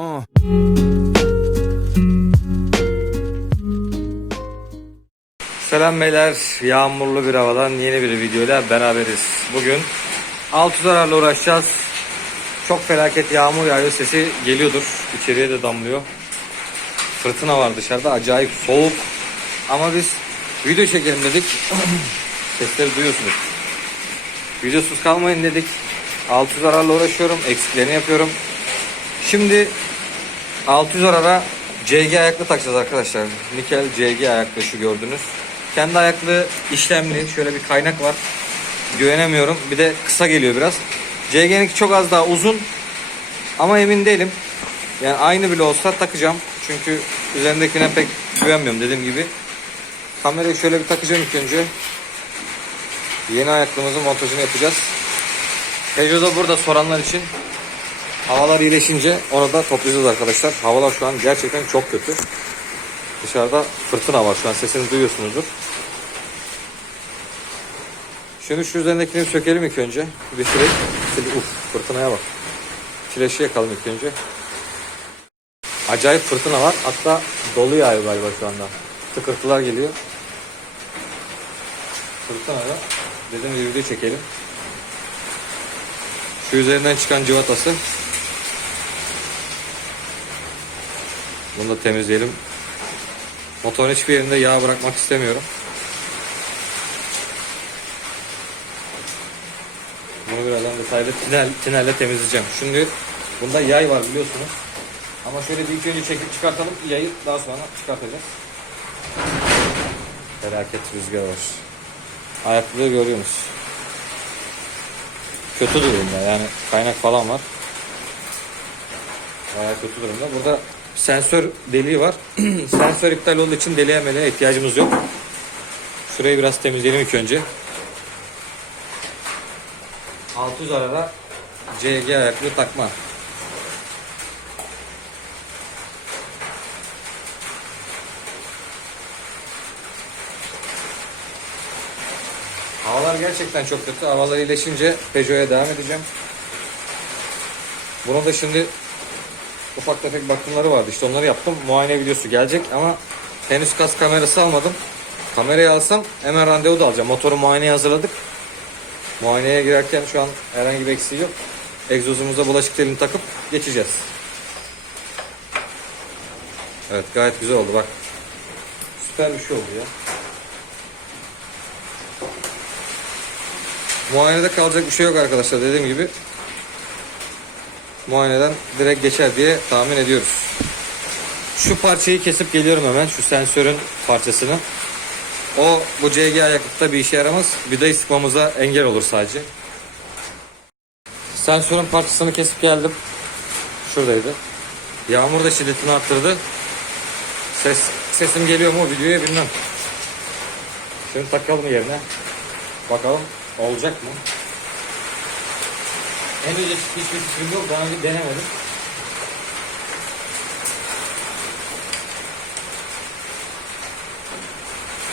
Uh. Selam beyler. Yağmurlu bir havadan yeni bir videoyla beraberiz. Bugün altı zararla uğraşacağız. Çok felaket yağmur yağıyor. Sesi geliyordur. İçeriye de damlıyor. Fırtına var dışarıda. Acayip soğuk. Ama biz video çekelim dedik. Sesleri duyuyorsunuz. Videosuz kalmayın dedik. Altı zararla uğraşıyorum. Eksiklerini yapıyorum. Şimdi 600 arara CG ayaklı takacağız arkadaşlar. Nikel CG ayaklı şu gördünüz. Kendi ayaklı işlemli. Şöyle bir kaynak var. Güvenemiyorum. Bir de kısa geliyor biraz. CG'ninki çok az daha uzun. Ama emin değilim. Yani aynı bile olsa takacağım. Çünkü üzerindekine pek güvenmiyorum dediğim gibi. Kamerayı şöyle bir takacağım ilk önce. Yeni ayaklığımızın montajını yapacağız. Peugeot da burada soranlar için Havalar iyileşince onu da toplayacağız arkadaşlar. Havalar şu an gerçekten çok kötü. Dışarıda fırtına var şu an sesini duyuyorsunuzdur. Şimdi şu üzerindekini sökelim ilk önce. Bir süre. Uf fırtınaya bak. Flaşı yakalım ilk önce. Acayip fırtına var. Hatta dolu yağıyor galiba şu anda. Tıkırtılar geliyor. Fırtınada dedim bir video çekelim. Şu üzerinden çıkan civatası Bunu da temizleyelim. Motorun hiçbir yerinde yağ bırakmak istemiyorum. Bunu birazdan detaylı tinel, tinelle temizleyeceğim. Şimdi bunda yay var biliyorsunuz. Ama şöyle bir ilk önce çekip çıkartalım. Yayı daha sonra çıkartacağız. Felaket rüzgar var. Ayaklığı görüyorsunuz. Kötü durumda yani kaynak falan var. Bayağı kötü durumda. Burada sensör deliği var. sensör iptal olduğu için deliğe meleğe ihtiyacımız yok. Şurayı biraz temizleyelim ilk önce. 600 arada CG ayaklı takma. Havalar gerçekten çok kötü. Havalar iyileşince Peugeot'a devam edeceğim. Bunu da şimdi ufak tefek bakımları vardı. İşte onları yaptım. Muayene videosu gelecek ama henüz kas kamerası almadım. Kamerayı alsam hemen randevu da alacağım. Motoru muayeneye hazırladık. Muayeneye girerken şu an herhangi bir eksiği yok. Egzozumuza bulaşık telini takıp geçeceğiz. Evet gayet güzel oldu bak. Süper bir şey oldu ya. Muayenede kalacak bir şey yok arkadaşlar dediğim gibi muayeneden direkt geçer diye tahmin ediyoruz. Şu parçayı kesip geliyorum hemen şu sensörün parçasını. O bu CG ayaklıkta bir işe yaramaz. Vidayı sıkmamıza engel olur sadece. Sensörün parçasını kesip geldim. Şuradaydı. Yağmur da şiddetini arttırdı. Ses sesim geliyor mu videoya bilmem. Şimdi takalım yerine. Bakalım olacak mı? Henüz hiçbir fikrim yok. Daha önce denemedim.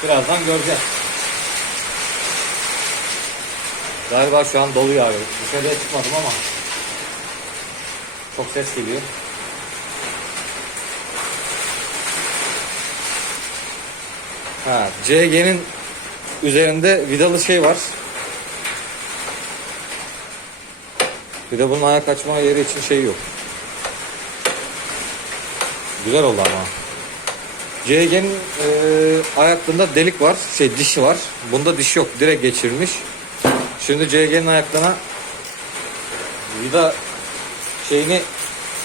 Birazdan göreceğiz. Galiba şu an dolu yağıyor. Dışarıya çıkmadım ama çok ses geliyor. Ha, CG'nin üzerinde vidalı şey var. Bir de bunun ayak açma yeri için şey yok. Güzel oldu ama. CG'nin e, ayaklığında delik var. Şey dişi var. Bunda diş yok. Direkt geçirilmiş. Şimdi CG'nin ayaklarına vida şeyini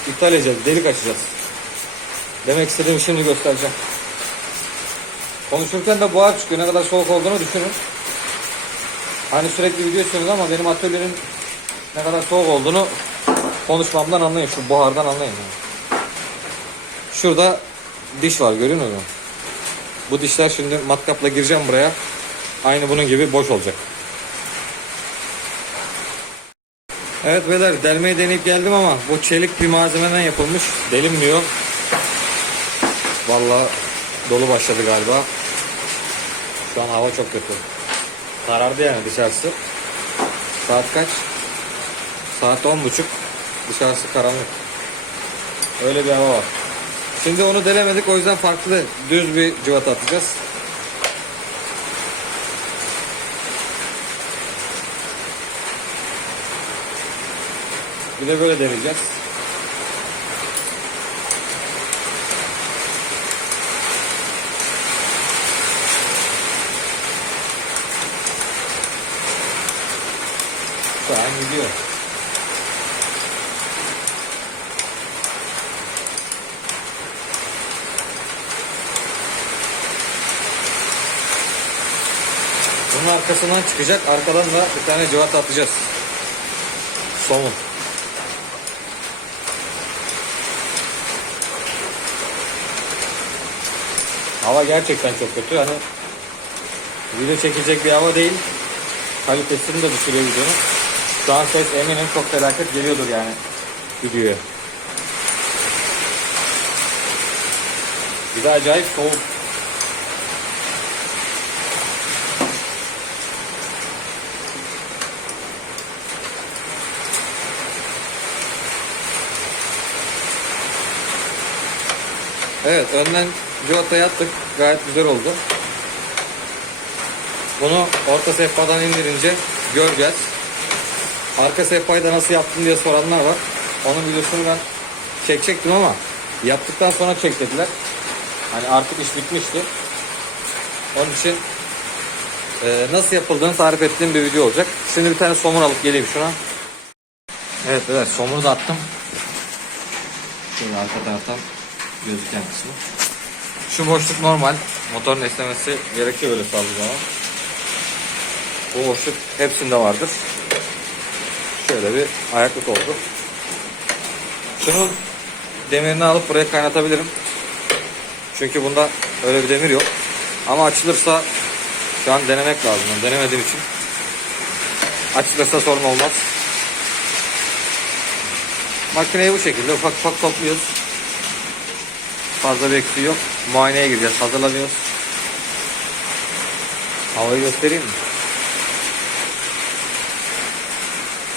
iptal edeceğiz. Delik açacağız. Demek istediğimi şimdi göstereceğim. Konuşurken de buhar çıkıyor. Ne kadar soğuk olduğunu düşünün. Hani sürekli video ama benim atölyenin ne kadar soğuk olduğunu konuşmamdan anlayın. Şu buhardan anlayın. Yani. Şurada diş var görüyor musun? Bu dişler şimdi matkapla gireceğim buraya. Aynı bunun gibi boş olacak. Evet beyler delmeyi deneyip geldim ama bu çelik bir malzemeden yapılmış. Delinmiyor. Vallahi dolu başladı galiba. Şu an hava çok kötü. Karardı yani dışarısı. Saat kaç? Saat on buçuk. Dışarısı karanlık. Öyle bir hava var. Şimdi onu denemedik o yüzden farklı düz bir cıvata atacağız. Bir de böyle deneyeceğiz. Şu an gidiyor. Arkasından çıkacak. Arkadan da bir tane cıvata atacağız. Somun. Hava gerçekten çok kötü. Hani video çekilecek bir hava değil. Kalitesini de düşürüyor videonun. Şu an ses eminim çok felaket geliyordur yani videoya. Bir de acayip soğuk. Evet önden Civata'ya attık. Gayet güzel oldu. Bunu orta sehpadan indirince göreceğiz. Arka sehpayı da nasıl yaptın diye soranlar var. Onun videosunu ben çekecektim ama yaptıktan sonra çek dediler. Hani artık iş bitmişti. Onun için e, nasıl yapıldığını tarif ettiğim bir video olacak. Şimdi bir tane somun alıp geleyim şuna. Evet evet somunu da attım. Şöyle arka taraftan gözüken kısmı. Şu boşluk normal. Motorun esnemesi gerekiyor böyle saldığı zaman. Bu boşluk hepsinde vardır. Şöyle bir ayaklık oldu. Şunun demirini alıp buraya kaynatabilirim. Çünkü bunda öyle bir demir yok. Ama açılırsa şu an denemek lazım. Yani denemediğim için. Açılırsa sorun olmaz. Makineyi bu şekilde ufak ufak topluyoruz. Fazla bir eksiği yok. Muayeneye gireceğiz. Hazırlanıyoruz. Havayı göstereyim mi?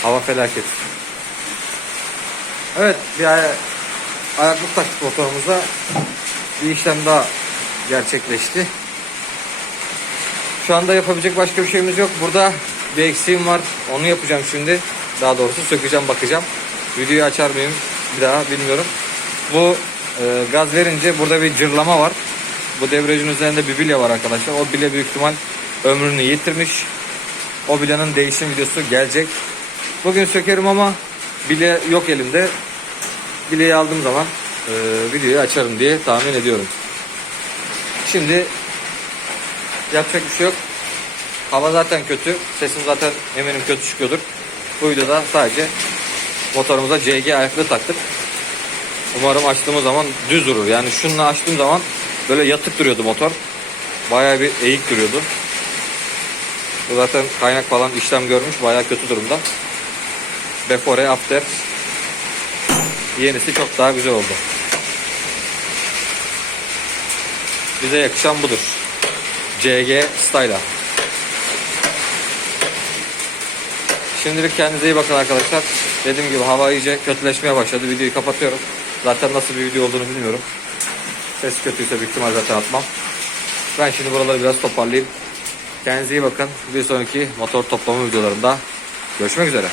Hava felaket. Evet bir ay ayaklık taktık motorumuza. Bir işlem daha gerçekleşti. Şu anda yapabilecek başka bir şeyimiz yok. Burada bir eksiğim var. Onu yapacağım şimdi. Daha doğrusu sökeceğim bakacağım. Videoyu açar mıyım bir daha bilmiyorum. Bu e, gaz verince burada bir cırlama var. Bu debriyajın üzerinde bir bilye var arkadaşlar. O bilye büyük ihtimal ömrünü yitirmiş. O bilyanın değişim videosu gelecek. Bugün sökerim ama bilye yok elimde. Bilyeyi aldığım zaman e, videoyu açarım diye tahmin ediyorum. Şimdi yapacak bir şey yok. Hava zaten kötü. Sesim zaten eminim kötü çıkıyordur. Bu videoda sadece motorumuza CG ayaklığı taktık. Umarım açtığımız zaman düz durur. Yani şununla açtığım zaman böyle yatık duruyordu motor. Bayağı bir eğik duruyordu. Bu zaten kaynak falan işlem görmüş. Bayağı kötü durumda. Before after. Yenisi çok daha güzel oldu. Bize yakışan budur. CG Style'a. Şimdilik kendinize iyi bakın arkadaşlar. Dediğim gibi hava iyice kötüleşmeye başladı. Videoyu kapatıyorum. Zaten nasıl bir video olduğunu bilmiyorum. Ses kötüyse büyük ihtimal zaten atmam. Ben şimdi buraları biraz toparlayayım. Kendinize iyi bakın. Bir sonraki motor toplama videolarında görüşmek üzere.